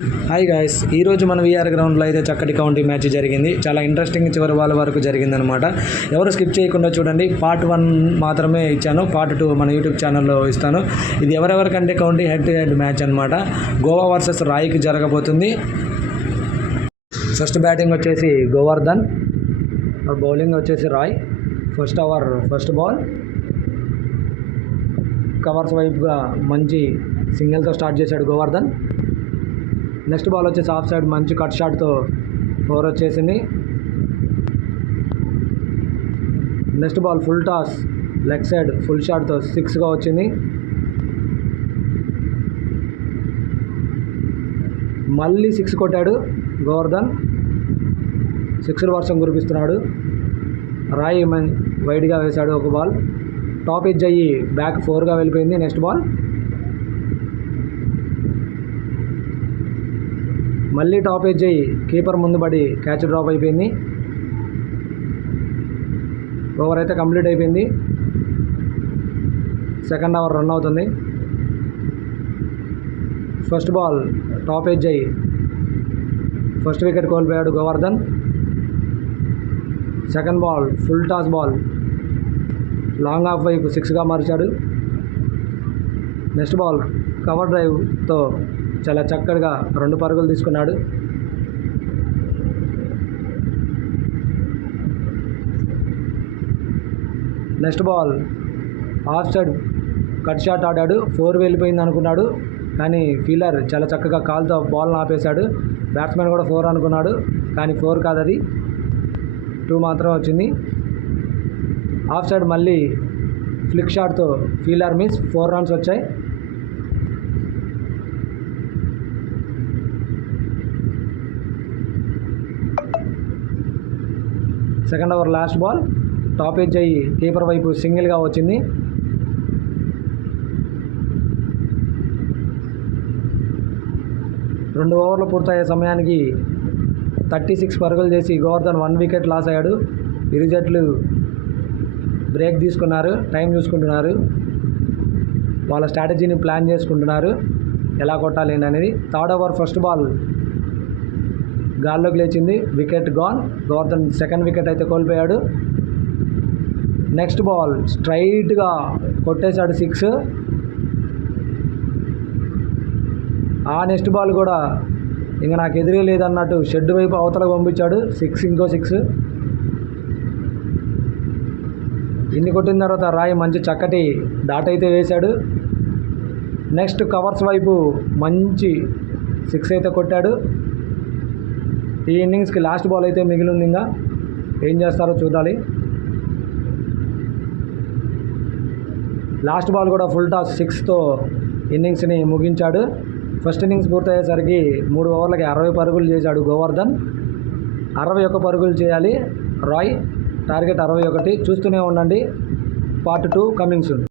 Hi guys, ఈరోజు మన we are గ్రౌండ్లో అయితే చక్కటి కౌంటీ మ్యాచ్ జరిగింది. చాలా ఇంట్రెస్టింగ్ చివరి వాళ్ళ వరకు జరిగిందనమాట. ఎవరు స్కిప్ చేయకుండా చూడండి. పార్ట్ 1 మాత్రమే ఇచ్చాను, పార్ట్ 2 మన యూట్యూబ్ ఛానల్లో ఇస్తాను. ఇది ఎవరెవరికంటే county head to head match అనమాట. గోవా వర్సెస్ రాయ్కి జరగబోతుంది. ఫస్ట్ బ్యాటింగ్ వచ్చేసి గోవర్ధన్, బౌలింగ్ వచ్చేసి రాయ్. ఫస్ట్ బాల్ కవర్స్ వైపుగా మంచి సింగిల్తో స్టార్ట్ చేశాడు గోవర్ధన్. నెక్స్ట్ బాల్ వచ్చేసి ఆఫ్ సైడ్ మంచి కట్ షాట్తో 4 వచ్చేసింది. Next ball full toss leg side full షాట్తో 6గా వచ్చింది. మళ్ళీ 6 కొట్టాడు గోవర్ధన్. 6ల వర్షం కురిపిస్తున్నాడు. రాయ్ వైడ్గా వేశాడు ఒక బాల్. టాప్ ఎడ్జ్ అయ్యి బ్యాక్ 4గా వెళ్ళిపోయింది. నెక్స్ట్ బాల్ మళ్ళీ టాప్ ఎడ్జ్ అయ్యి కీపర్ ముందు పడి క్యాచ్ డ్రాప్ అయిపోయింది. ఓవర్ అయితే కంప్లీట్ అయిపోయింది. సెకండ్ ఓవర్ రన్ అవుతుంది. ఫస్ట్ బాల్ టాప్ ఎడ్జ్ అయ్యి ఫస్ట్ వికెట్ కోల్పోయాడు Govardhan. Second ball full toss ball long off వైపు 6గా మార్చాడు. నెక్స్ట్ బాల్ కవర్ డ్రైవ్తో చాలా చక్కగా 2 పరుగులు తీసుకున్నాడు. Next ball of side cut shot ఆడాడు. 4 వెళ్ళిపోయింది అనుకున్నాడు, కానీ ఫీల్డర్ చాలా చక్కగా కాల్తో బాల్ని ఆపేశాడు. బ్యాట్స్మెన్ కూడా 4 అనుకున్నాడు, కానీ 4 కాదు, అది 2 మాత్రం వచ్చింది. ఆఫ్ సైడ్ మళ్ళీ ఫ్లిక్ షాట్తో ఫీల్డర్ మిస్, 4 రన్స్ వచ్చాయి. Second over last ball top edge అయ్యి కీపర్ వైపు సింగిల్గా వచ్చింది. రెండు ఓవర్లు పూర్తయ్యే సమయానికి 36 పరుగులు చేసి గోవర్ధన్ 1 వికెట్ లాస్ అయ్యాడు. ఇరు జట్లు బ్రేక్ తీసుకున్నారు, టైం చూసుకుంటున్నారు, వాళ్ళ స్ట్రాటజీని ప్లాన్ చేసుకుంటున్నారు ఎలా కొట్టాలి అనేది. థర్డ్ ఓవర్ ఫస్ట్ బాల్ గాల్లోకి లేచింది, wicket gone. Govardhan second wicket అయితే కోల్పోయాడు. నెక్స్ట్ బాల్ స్ట్రైట్గా కొట్టేశాడు 6. ఆ నెక్స్ట్ బాల్ కూడా ఇంకా నాకు ఎదురే లేదన్నట్టు షెడ్ వైపు అవతలకు పంపించాడు. 6, ఇంకో 6. ఇన్ని కొట్టిన తర్వాత రాయ్ మంచి చక్కటి డాట్ అయితే వేశాడు. నెక్స్ట్ కవర్స్ వైపు మంచి 6 అయితే కొట్టాడు. ఈ ఇన్నింగ్స్కి లాస్ట్ బాల్ అయితే మిగిలింది, ఇంకా ఏం చేస్తారో చూడాలి. లాస్ట్ బాల్ కూడా ఫుల్ టాస్ 6తో ఇన్నింగ్స్ని ముగించాడు. ఫస్ట్ ఇన్నింగ్స్ పూర్తయ్యేసరికి 3 ఓవర్లకి 60 పరుగులు చేశాడు గోవర్ధన్. 61 పరుగులు చేయాలి రాయ్, టార్గెట్ 61. చూస్తూనే ఉండండి. Part 2 coming soon.